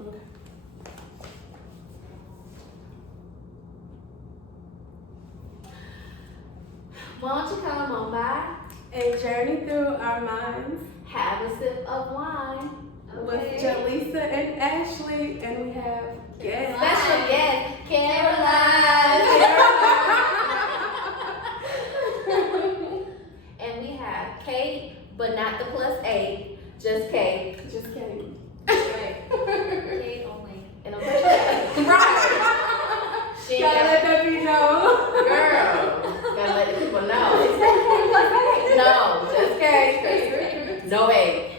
Okay. Won't you come on by? And journey through our minds Have a sip of wine. with Jaleesa and Ashley, and we have guests. Special guest, Caroline. And we have Kate, but not the +8, just Kate. Just kidding. Right. Kate only. And I'm right. She ain't Gotta let that be known. girl. Gotta let the people know. No, just Kate. No 8.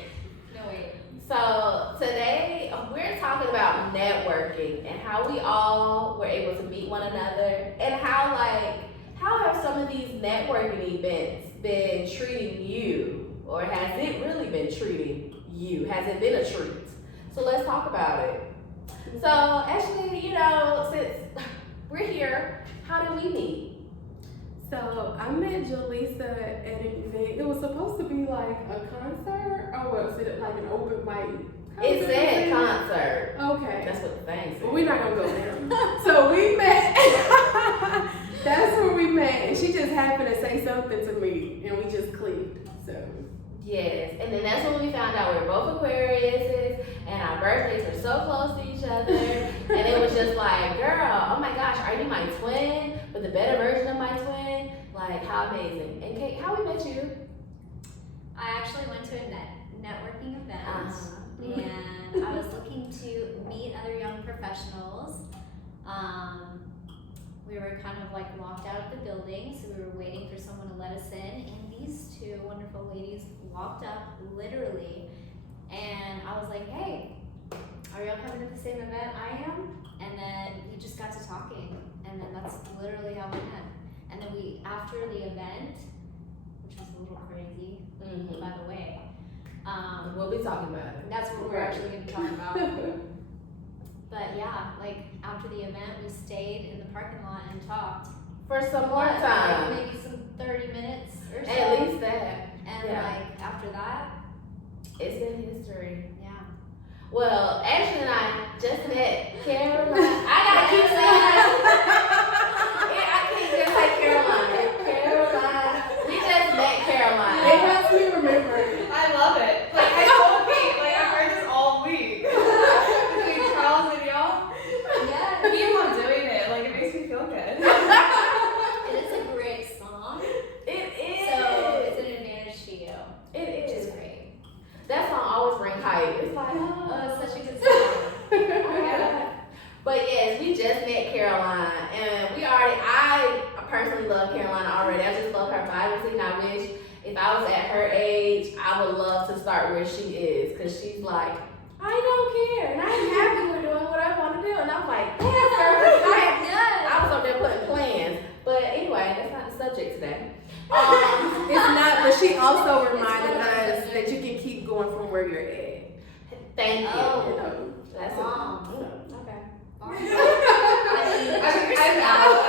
No, wait. So today we're talking about networking and how we all were able to meet one another, and how have some of these networking events been treating you, or has it really been treating you? Has it been a treat? So let's talk about it. So actually, since we're here, how did we meet? So I met Jaleesa at an event. It was supposed to be like a concert, or was it like an open mic? It said concert. Okay. That's what the thing But said. we're not gonna go there. So we met. That's where we met, and she just happened to say something to me, and we just clicked. So Yes, and then that's when we found out we were both Aquariuses, and our birthdays were so close to each other, and it was just like, girl, oh my gosh, are you my twin, but the better version of my twin? Like, how amazing. And Kate, how we met you? I actually went to a networking event, Uh-huh. and I was looking to meet other young professionals. We were kind of like locked out of the building, so we were waiting for someone to let us in, and these two wonderful ladies walked up, literally, and I was like, hey, are y'all coming to the same event I am? And then we just got to talking, and then that's literally how we met. And then after the event, which was a little crazy, Mm-hmm. by the way, We'll be talking about it. that's what we're actually going to talk about. But yeah, like after the event, we stayed in the parking lot and talked. For some more Like, time. maybe some 30 minutes or so. At least that. And yeah. like after that, It's in history. yeah. Well, Ashley and I just met Caroline. I gotta keep saying that. Yeah, I can't just say Caroline. Caroline. We just met Caroline. it helps me remember. I love it. Like, I told Kate, like, I've heard this all week. Between Charles and y'all. Yeah. Keep on doing it. Like, it makes me feel good. It is a great song. It is. So it's an advantage to you, It which is. is great. That song always bring hype. It's like, Oh, it's such a good song. yeah. But yes, we just met Caroline, and I personally love Caroline already. I just love her vibrancy, and I wish if I was at her age, I would love to start where she is, because she's like, I don't care, and I'm happy with doing what I want to do. And I'm like, yes, girl, I was up there putting plans. But anyway, that's not the subject today. It's not, but she also reminded us that you can keep going from where you're at. Thank you. Oh. You know. That's Mom. okay. I'm out.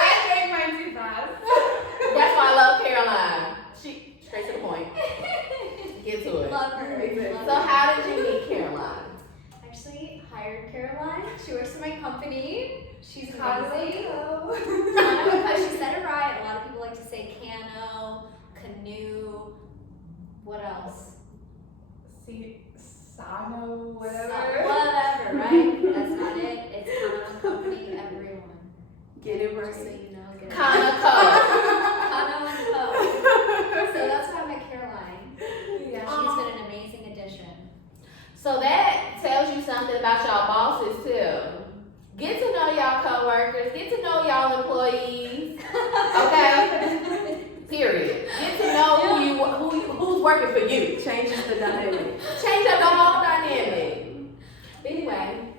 I drank mine too fast. That's why I love Caroline. She straight to the point. Get to it. Love her. Love So her. how did you meet Caroline? Actually hired Caroline. She works in my company. She's How's amazing. it go? She said it right. A lot of people like to say cano, canoe. What else? See, Sano, So, whatever. whatever, right? That's not it. It's Cano Company, everyone. Get it Just so right. you know. Get it Conoco. Cano and Co. So that's how I met Caroline. Yeah. She's been an amazing addition. So that tells you something about y'all bosses too. Get to know y'all coworkers. Get to know y'all employees. Okay. Period. Get to know who's working for you. Changes the dynamic. Change up the whole dynamic. Anyway.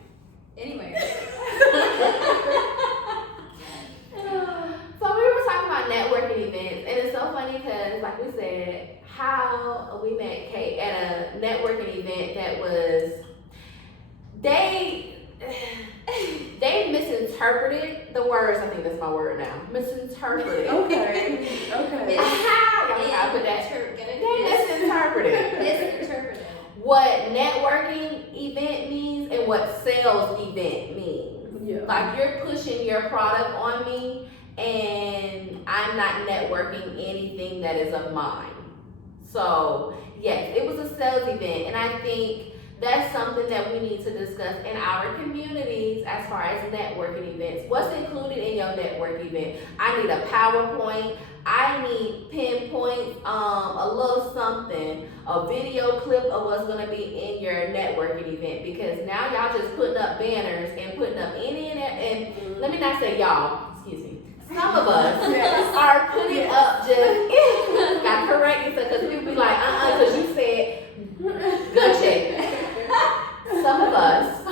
So we were talking about networking events, and it's so funny because, like we said, how we met Kate at a networking event that was they misinterpreted the words. I think that's my word now. Misinterpreted. Okay. Okay. Y'all gotta put that. They misinterpreted. Misinterpreted. what networking event means and what sales event means. Yeah. Like you're pushing your product on me and I'm not networking anything that is of mine. So yes, it was a sales event, and I think that's something that we need to discuss in our communities as far as networking events. What's included in your network event? I need a PowerPoint. I need pinpoints, a little something, a video clip of what's gonna be in your networking event, because now y'all just putting up banners and putting up any and let me not say y'all, excuse me. Some of us Yes. are putting up just, got correct you because people be like, because you said, good check. Some of us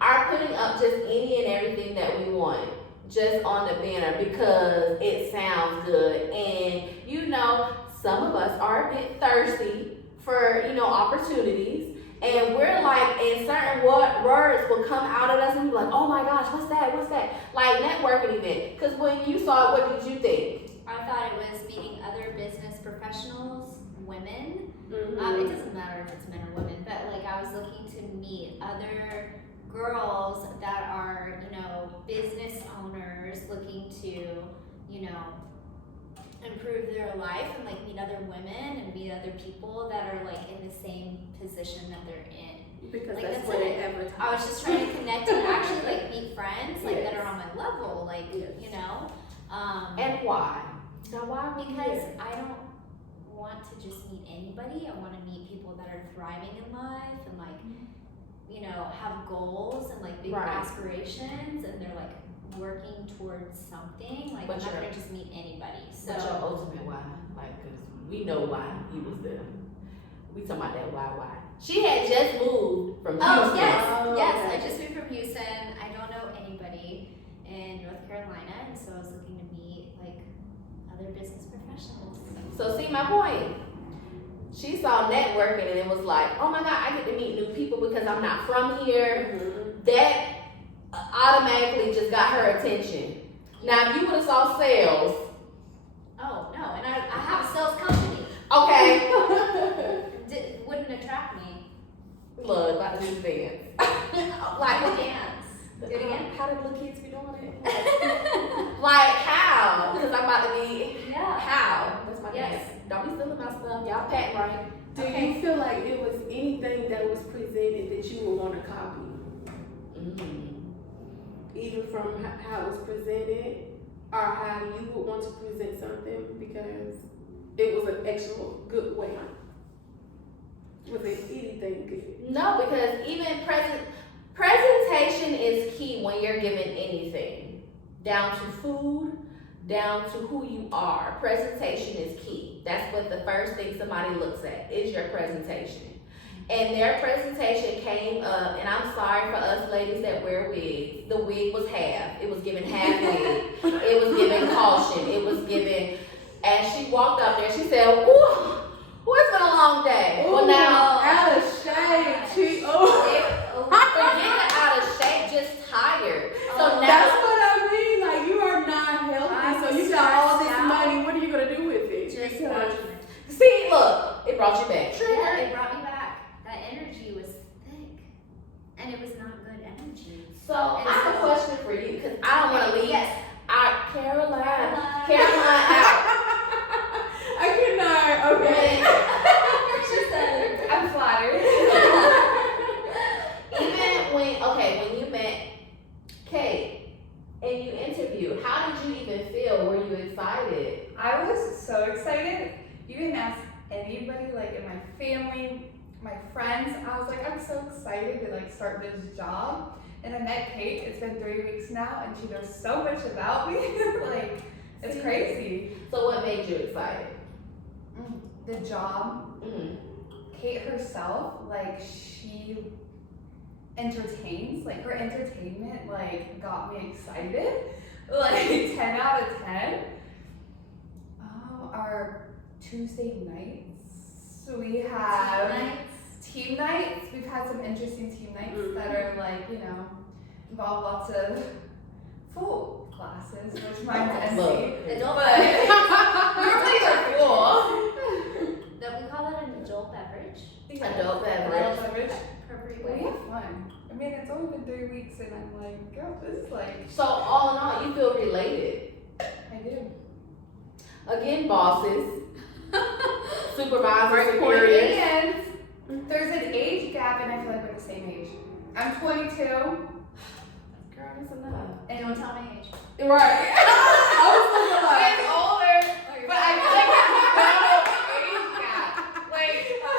are putting up just any and everything that we want just on the banner because it sounds good. And you know, some of us are a bit thirsty for, you know, opportunities. And we're like, and certain words will come out of us and be like, oh my gosh, what's that? What's that? Like networking event. Because when you saw it, what did you think? I thought it was meeting other business professionals, women. Mm-hmm. It doesn't matter if it's men or women, but like I was looking to meet other girls that are, you know, business owners looking to, you know, improve their life and like meet other women and meet other people that are like in the same position that they're in. Because Like, that's that's what it. it advertises. I was just trying to connect and actually like meet friends like that Yes. are on my level, like Yes. you know. And why? Now why? Because I don't want to just meet anybody. I want to meet people that are thriving in life and like, you know, have goals and like big Right. aspirations, and they're like working towards something. Like But I'm not you're- gonna just meet anybody. So What's your ultimate why? Like, because we know why you was there. We talking about that why. She had just moved from Houston. oh yes, Oh, yes. okay. I just moved from Houston. I don't know anybody in North Carolina, and so I was looking to meet like other business professionals. So see my point. She saw networking and it was like, oh my God, I get to meet new people because I'm not from here. Mm-hmm. That automatically just got her attention. Now, if you would have saw sales, Oh no, and I have a sales company. okay, Wouldn't attract me. look, about to do dance. Like Like, dance. Do it again. How did little kids be doing it? Like, how? Because I'm about to be, Yeah. how? That's my Yes. dance. Don't be stealing my stuff. Y'all pack right. Do you feel like it was anything that was presented that you would want to copy? Even from how it was presented, or how you would want to present something because it was an actual good way? Was it anything good? No, because even presentation is key when you're giving anything. Down to food, down to who you are. Presentation is key. That's what the first thing somebody looks at, is your presentation. And their presentation came up, and I'm sorry for us ladies that wear wigs. The wig was half. It was given half wig. It was given caution. It was given, as she walked up there, she said, ooh, it's been a long day. Well, now, out of shape. forget out of shape, just tired. So That's now, what I mean. Like, you are not healthy, so you got all this money. What are you gonna do with it? Just Because- watching. see, look, it brought you back. Yeah, it brought me back. That energy was thick, and it was not good energy. So I have a question for you, because I don't want to leave. Yes. Caroline out. I cannot. Okay. She said. I'm flattered. Even when you met Kate and you interviewed, how did you even feel? Were you excited? I was so excited. You didn't ask anybody, like in my family, my friends. I was like, I'm so excited to like start this job. And I met Kate. It's been 3 weeks now, and she knows so much about me. Like, it's crazy. So what made you excited? The job, Mm. Kate herself, like she entertains. Like her entertainment, like got me excited. Like 10 out of 10. Our Tuesday nights, we have team nights. We've had some interesting team nights that are like, you know, involve lots of full classes, which mine's SC. Adult But beverage. normally they're full. That we call that an adult beverage. Adult beverage. Adult beverage. Appropriate We way. have fun. I mean, it's only been 3 weeks, and I'm like, girl, this is like, So all in all, you feel related. I do. Again, bosses, supervisors, Right, superiors. and there's an age gap, and I feel like we're the same age. I'm 22, Girl, that's enough. and Don't tell my age. right. I was looking like I'm older, but I feel like there's no age gap. Like, I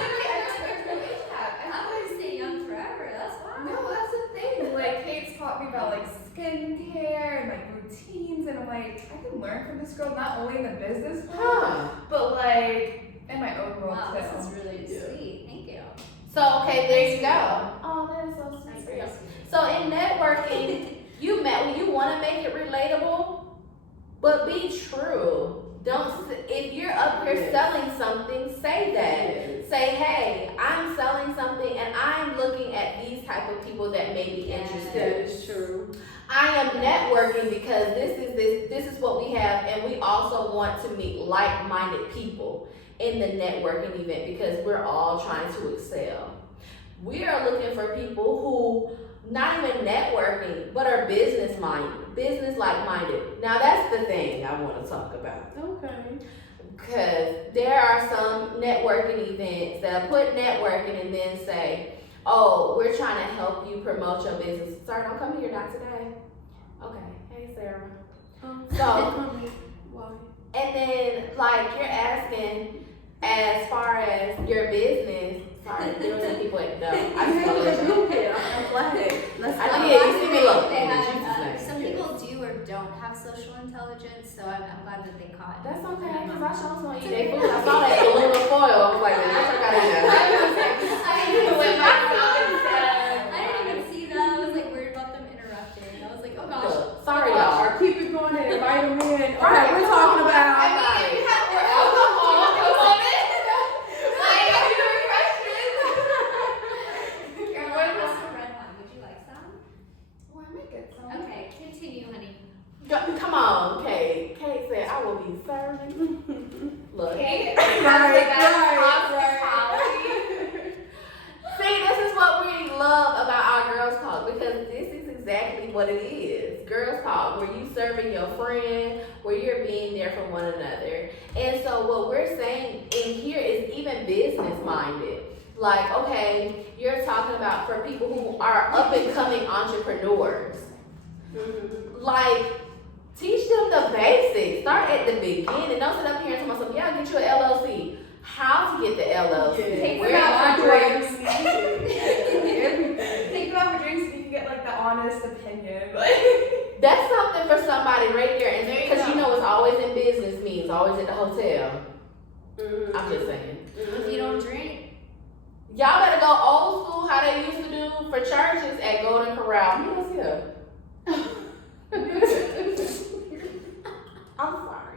literally, I feel like there's no age gap. And I'm I'm gonna stay young forever. That's fine. no, that's the thing. Like, Kate's taught me about like skincare and like routines, and I'm like, I can learn from this girl not only in the business world, Huh. but like in my own world Wow, too. this is really Yeah. sweet. Thank you. So okay, there you go. Oh, that is so That's sweet. very sweet. So in networking, you want to make it relatable, but be true. Don't if you're up here Yes. selling something, say that. Yes. Say, hey, I'm selling something and I'm looking at these type of people that may be Yes. interested. That is true. I am networking because this is what we have, and we also want to meet like-minded people in the networking event because we're all trying to excel. We are looking for people who not even networking, but are business minded, business like-minded. Now that's the thing I want to talk about. Okay. Because there are some networking events that put networking and then say, oh, we're trying to help you promote your business. Sir, don't come here, not today. Okay, hey Sarah. So, Why? and then like you're asking as far as your business. Sorry, there was some people at no. I just want to let you know. I'm glad. Let's I talk did. about You see me look. They In have, Jesus' name. some people do or don't have social intelligence, so I'm glad that they caught. That's okay, because I showed someone eat their food. I saw that aluminum foil. I was like, well, I got in there. I didn't even When see my that. son said, I didn't even see that. I was like worried about them interrupting. I was like, oh gosh. Look, sorry, y'all. Or keep it going and invite them in. Okay, Right, we're come talking on. about. I mean, if you have more alcohol, come on in. Like, if you have questions. Girl, I have some red wine. Would you like some? Oh, I might get some. Okay, continue, honey. Come on, Kate. Kate said, I will be serving. Look. Kate, Right, hospitality. See, this is what we love about our Girls Talk because this is exactly what it is. Girls Talk, where you serving your friend, where you're being there for one another. And so what we're saying in here is even business minded. Like, okay, you're talking about for people who are up and coming entrepreneurs. Like, teach them the basics. Start at the beginning. Don't sit up here and tell myself, yeah, get you an LLC. How to get the LLC. Take Where them out for drinks. drinks. Everything. Take them out for drinks and you can get like the honest opinion. Like, That's something for somebody right there. And There you because go. you know it's always in business meetings, always at the hotel. I'm just saying. If you don't drink, Y'all better go old school how they used to do for churches at Golden Corral. Meet us here. I'm sorry.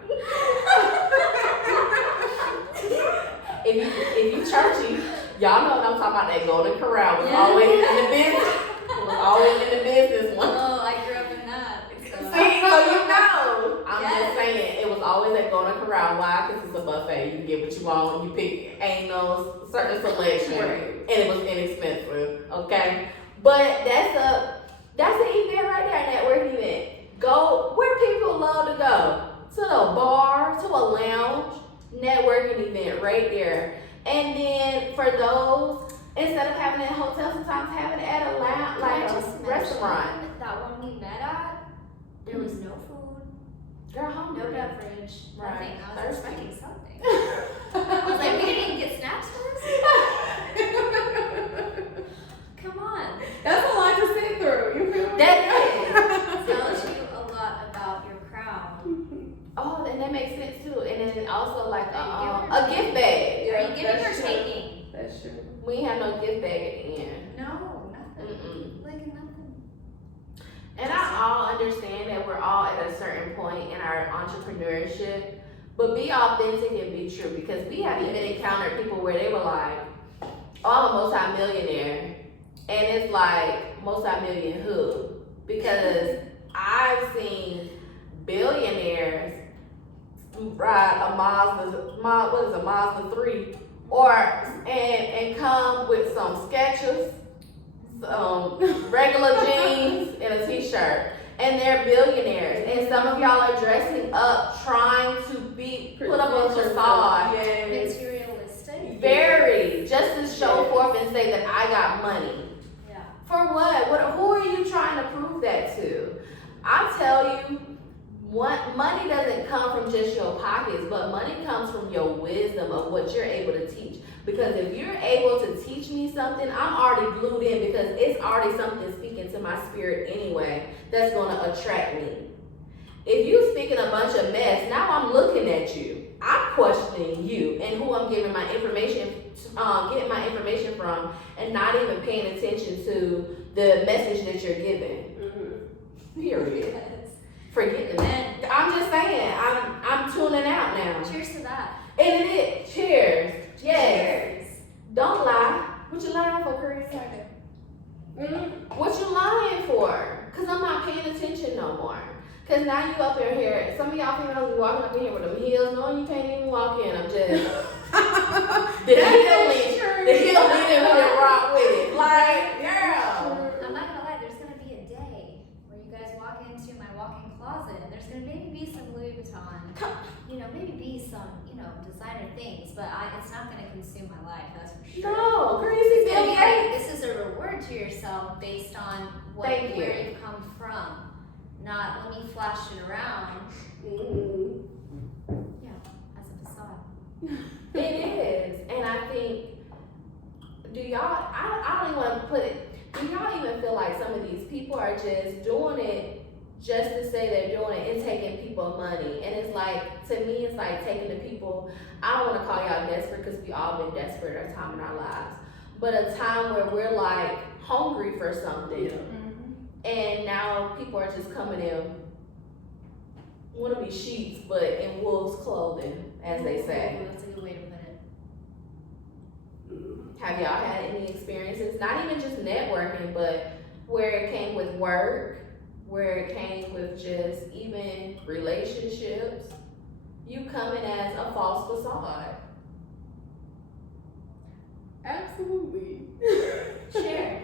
If you churchy, y'all know what I'm talking about. That Golden Corral was Yeah. always in the business. Was always in the business one. oh, I grew up in that. So. See, so you know. I'm Yes. just saying, it was always at Golden Corral. Why? Because it's a buffet. You can get what you want. You pick. Ain't no certain selection, Right. and it was inexpensive. Okay, but that's an event right there. Networking event. Go where people love to go. To a bar, to a lounge, networking event right there. And then for those, instead of having it at a hotel, sometimes have it at a lounge, Can I like just a restaurant. mention that when we met at, there was no food, Girl, no hungry. beverage, Right. nothing. I was Thirsty. expecting something. I was like, we didn't even get snacks first? Come on. That's a lot to sit through. You feel me? That Tells you a lot about your crowd. Oh, and that makes sense too. And then also like Are you a gift bag. Yeah, Are you giving or that's true. taking? That's true. We ain't have no gift bag at the end. No, nothing. Mm-mm. Like nothing. And I all understand that we're all at a certain point in our entrepreneurship, but be authentic and be true because we have even encountered people where they were like, oh, I'm a multi-millionaire. And it's like, multi-million who? Because I've seen billionaires ride a Mazda 3 or and come with some Skechers, some regular jeans, and a t-shirt. And they're billionaires. And some of y'all are dressing up, trying to put up a facade. Yes. Materialistic. Very, just to show forth and say that I got money. Yeah. For what? Who are you trying to prove that to? I tell you, money doesn't come from just your pockets, but money comes from your wisdom of what you're able to teach. Because if you're able to teach me something, I'm already glued in because it's already something speaking to my spirit anyway that's going to attract me. If you speaking a bunch of mess, now I'm looking at you. I'm questioning you and who I'm giving my information, getting my information from, and not even paying attention to the message that you're giving. Mm-hmm. Period. Yes. Forget the man. I'm just saying, I'm tuning out now. Cheers to that. And it is. Cheers. Yes. Cheers. Don't lie. What you lying for, Chris? What you lying for? Cause I'm not paying attention no more. Cause now you up in here. Some of y'all females be walking up in here with them heels. No, you can't even walk in. I'm just the heel leading with it, rock with it. Like, girl. I'm not gonna lie, there's gonna be a day where you guys walk into my walk-in closet and there's gonna maybe be some Louis Vuitton, maybe be some, designer things, but it's not gonna consume my life, that's for sure. No, Chris, It's gonna Bill be Gates. this is a reward to yourself based on Thank you. where you've come from. Not let me flash it around. As a facade. It is, and I think, do y'all? I don't even want to put it. Do y'all even feel like some of these people are just doing it just to say they're doing it and taking people money? And it's like, to me, it's like taking the people. I don't want to call y'all desperate because we all been desperate at a time in our lives, but a time where we're like hungry for something. Yeah. And now people are just coming in, want to be sheets, but in wolves' clothing, as they say. Ooh, that's a good way to put it. Have y'all had any experiences, not even just networking, but where it came with work, where it came with just even relationships, you coming as a false facade? Absolutely. Share.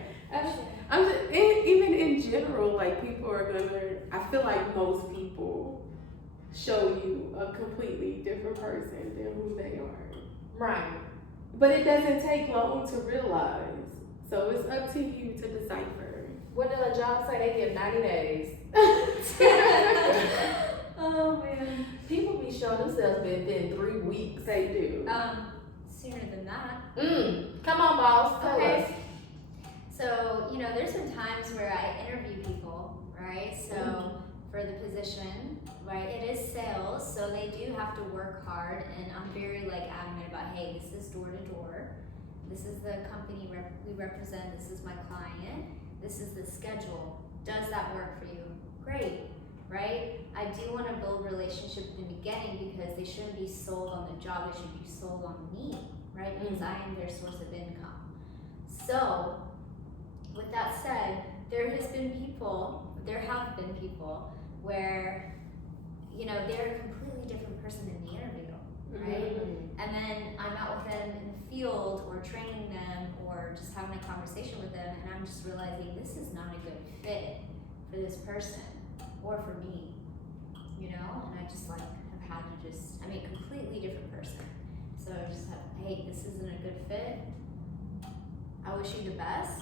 I'm just, even in general, like people are gonna. I feel like most people show you a completely different person than who they are. Right. But it doesn't take long to realize. So it's up to you to decipher. What did a job say? They give 90 days. Oh man. People be showing themselves within 3 weeks. They do. Sooner than that. Come on, boss. Tell us. So, there's been times where I interview people, right? So, for the position, right, it is sales, so they do have to work hard, and I'm very, adamant about, hey, this is door to door. This is the company we represent. This is my client. This is the schedule. Does that work for you? Great, right? I do want to build relationships in the beginning because they shouldn't be sold on the job. They should be sold on me, right? Because I am their source of income. So, with that said, there have been people where, they're a completely different person in the interview, right? And then I'm out with them in the field or training them or just having a conversation with them, and I'm just realizing this is not a good fit for this person or for me, and I just have had to completely different person. So I just have, hey, this isn't a good fit. I wish you the best,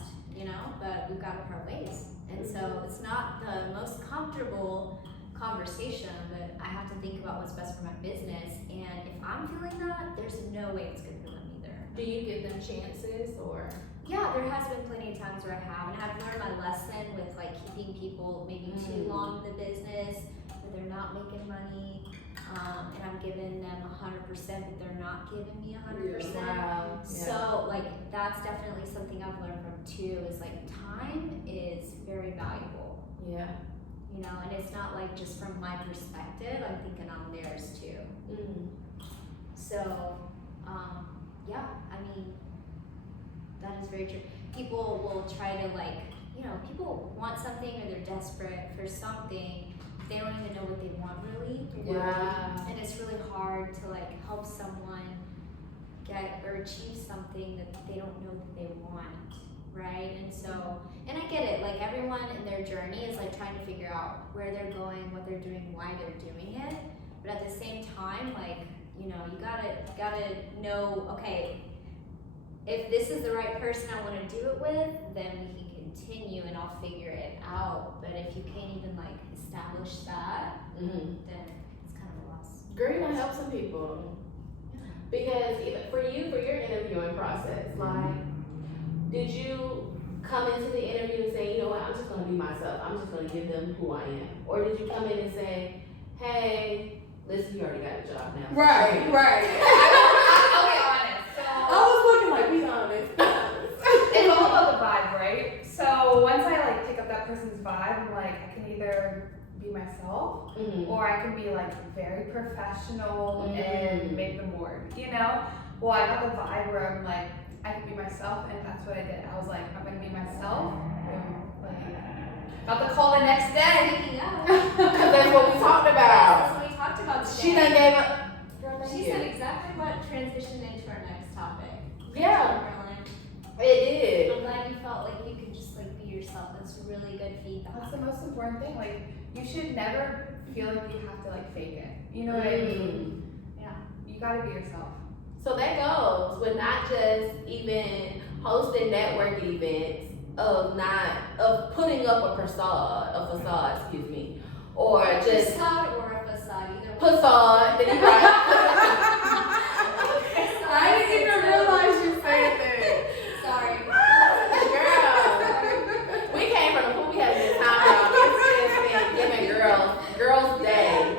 but we've got to part ways. And so it's not the most comfortable conversation, but I have to think about what's best for my business. And if I'm feeling that, there's no way it's good for them either. Do you give them chances or? Yeah, there has been plenty of times where I have, and I've learned my lesson with keeping people maybe too long in the business, where they're not making money, and I'm giving them 100%, but they're not giving me 100%. Wow. So that's definitely something I've learned from too. Is time is very valuable. Yeah. And it's not just from my perspective. I'm thinking on theirs too. So, that is very true. People will try to people want something or they're desperate for something. They don't even know what they want really. Wow. And it's really hard to help someone get or achieve something that they don't know that they want, right? And so, and I get it, like everyone in their journey is like trying to figure out where they're going, what they're doing, why they're doing it. But at the same time, like, you know, you gotta know, okay, if this is the right person I want to do it with, then we can continue and I'll figure it out. But if you can't even like establish that, then it's kind of a loss. Girl, you're gonna help some people. Because even for you, for your interviewing process, like, did you come into the interview and say, you know what, I'm just gonna be myself. I'm just gonna give them who I am. Or did you come in and say, hey, listen, you already got a job now. Right. I'll be honest. So I was looking like, be honest. it's all about the vibe, right? So once I like pick up that person's vibe, I'm like, I can either be myself, or I can be like very professional and make them work, you know? Well, I got the vibe where I'm like, I can be myself, and that's what I did. I was like, I'm gonna be myself. Got the call the next day. Speaking of, Because that's what we talked about. that's what we talked about today. She done gave up. Girl, thank She you. said exactly what transitioned into our next topic. Yeah, Marilyn. it did. I'm glad you felt like you could just like be yourself. That's really good feedback. That's the most important thing. Like, you should never feel like you have to like fake it. You know what I mean? Yeah. You gotta be yourself. So that goes with not just even hosting networking events, of putting up a facade, excuse me, or just facade or a facade, either one. facade. Then you right. I didn't even realize you said that. Sorry. Girl, we came from the pool. We had a good time. It's just been giving girls day.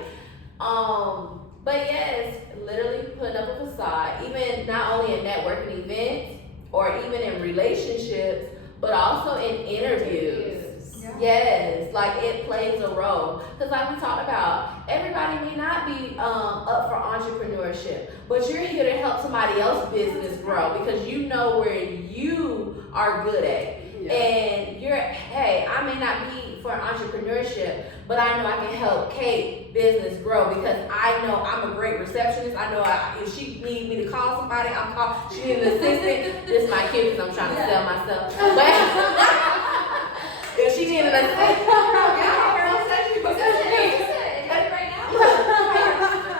But yes, literally putting up a facade, even not only in networking events or even in relationships, but also in interviews. Yeah. Yes, like it plays a role. Because like we talked about, everybody may not be up for entrepreneurship, but you're here to help somebody else's business grow because you know where you are good at. And hey, I may not be for entrepreneurship, but I know I can help Kate business grow because I know I'm a great receptionist. I know if she needs me to call somebody, I'm call. She needs an assistant. This is my kid because I'm trying to sell myself. But if she needs an assistant,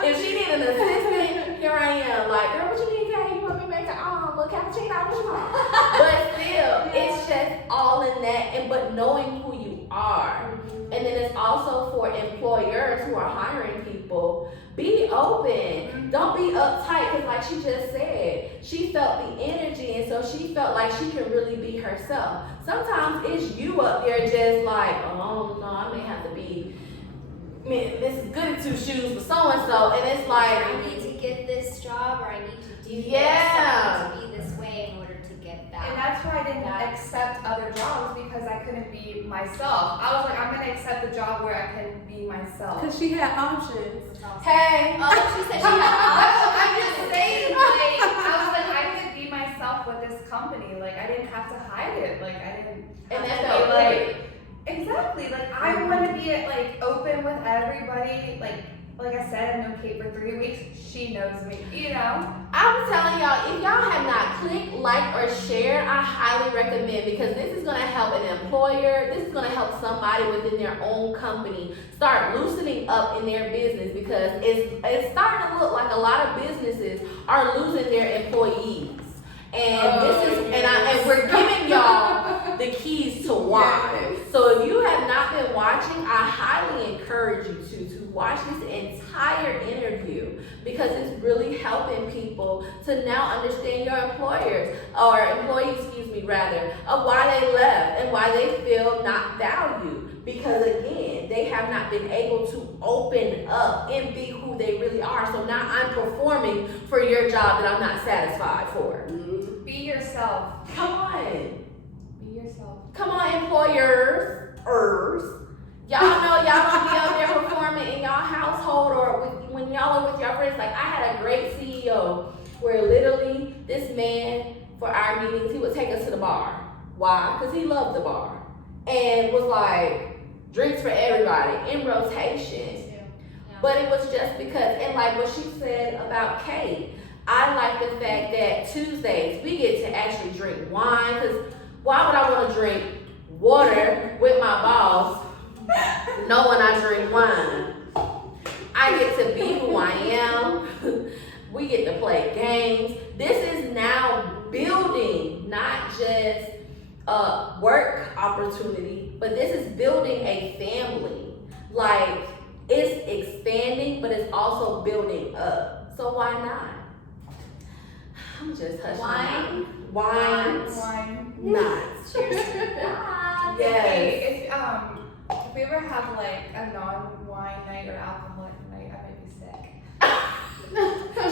if she needs an assistant, here I am. Like, girl, what you need, Kate? You want me to make a little cappuccino? What you want? But still, it's just all in that, but knowing who you are. And then it's also for employers who are hiring people. Be open. Don't be uptight because like she just said, she felt the energy and so she felt like she can really be herself. Sometimes it's you up there just like, oh no, I may have to be, man, this is good at two shoes for so-and-so. And it's like, I need to get this job or I need to do Yeah. this. I need to be this way in order to get that. And that's why I didn't accept other jobs because I couldn't be myself. I was like, I'm gonna accept the job where I can be myself. Because she had options. hey, Oh, she said she had I'm just saying, like, I was like, I could be myself with this company. Like, I didn't have to hide it. Like, I didn't and have that's to felt be like, good. exactly. Like, I want to be like open with everybody. Like I said, I've known Kate for 3 weeks. She knows me, you know. I'm telling y'all, if y'all have not clicked, like, or shared, I highly recommend because this is going to help an employer. This is going to help somebody within their own company start loosening up in their business because it's starting to look like a lot of businesses are losing their employees. And and we're giving y'all the keys to why. Yes. So if you have not been watching, I highly encourage you to watch this entire interview because it's really helping people to now understand your employers or employees, of why they left and why they feel not valued. Because again, they have not been able to open up and be who they really are. So now I'm performing for your job that I'm not satisfied for. Be yourself. Come on. Be yourself. Come on, employers. Y'all know y'all gonna be out there performing in y'all household or when y'all are with your friends. Like I had a great CEO where literally this man for our meetings, he would take us to the bar. Why? Because he loved the bar. And was like, drinks for everybody in rotation. But it was just because, and like what she said about Kate, I like the fact that Tuesdays we get to actually drink wine. Because why would I want to drink water with my boss knowing I drink wine? I get to be who I am. We get to play games. This is now building, not just a work opportunity, but this is building a family. Like, it's expanding, but it's also building up. So why not? I'm just hushing. Wine. Not. Cheers to that. Yes. Hey, if we ever have like a non-wine night or alcoholic night, I might be sick.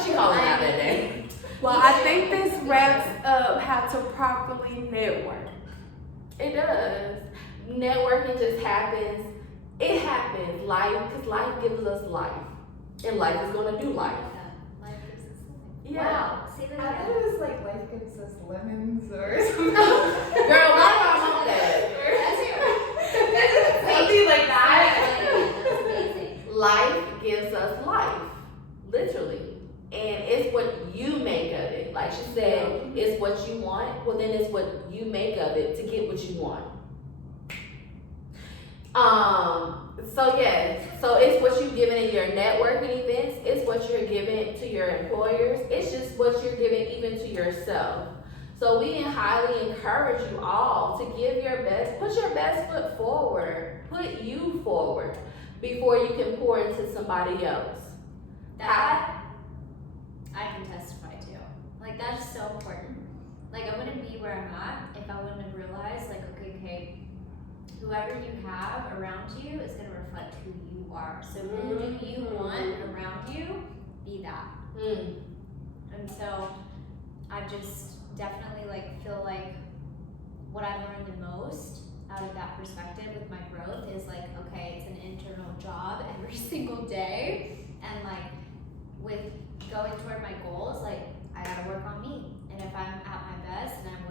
She called it out that day. Well, I think this wraps up how to properly network. It does. Networking just happens. It happens. Because life gives us life. And life is going to do life. Life gives us life. Yeah. Wow. Say that I thought again. it was like life gives us lemons or something. Girl, why do I want that? Something like that. That's amazing. Life gives us life. Literally. And it's what you make of it. Like she said, it's what you want. Well, then it's what you make of it to get what you want. So yes, so it's what you're giving in your networking events. It's what you're giving to your employers. It's just what you're giving even to yourself. So we highly encourage you all to give your best, put your best foot forward, put you forward before you can pour into somebody else. That I can testify to. Like, that's so important. Like, I wouldn't be where I'm at if I wouldn't have realized, like, okay, whoever you have around you is going to reflect who you are. So who do you want around you? Be that. And so I just definitely feel like what I've learned the most out of that perspective with my growth is like, okay, it's an internal job every single day. And like with going toward my goals, like I gotta work on me. And if I'm at my best and I'm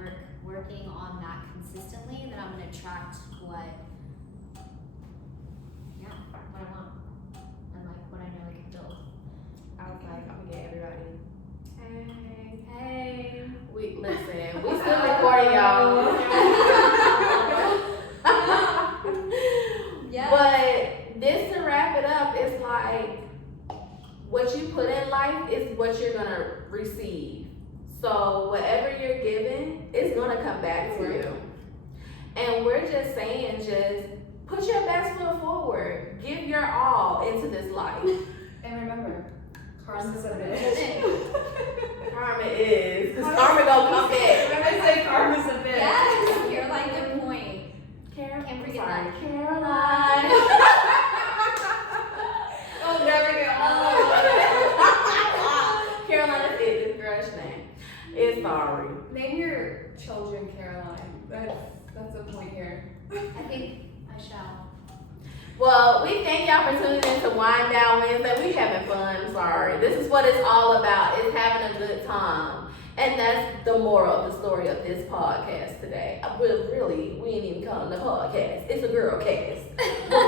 working on that consistently, then I'm gonna attract what I want and like what I know I can build. I was like, I'm gonna get everybody. Hey. We still recording, y'all. Yeah. But this to wrap it up is like what you put in life is what you're gonna receive. So whatever you're given is gonna come back to you. And we're just saying, just put your best foot forward. Give your all into this life. And remember, karma's a bitch. Karma is. Because karma gonna come back. I say karma's a bitch. Yes, you're like good point. Caroline. Can't forget Sorry, that. Caroline. Oh, never get Caroline is this girl's name. It's sorry. Name your children Caroline. That's a point here. I think I shall. Well, we thank y'all for tuning in to Wind Down Wednesday. We having fun, sorry. This is what it's all about, is having a good time. And that's the moral of the story of this podcast today. Well, really, we ain't even calling it a podcast. It's a girl cast. But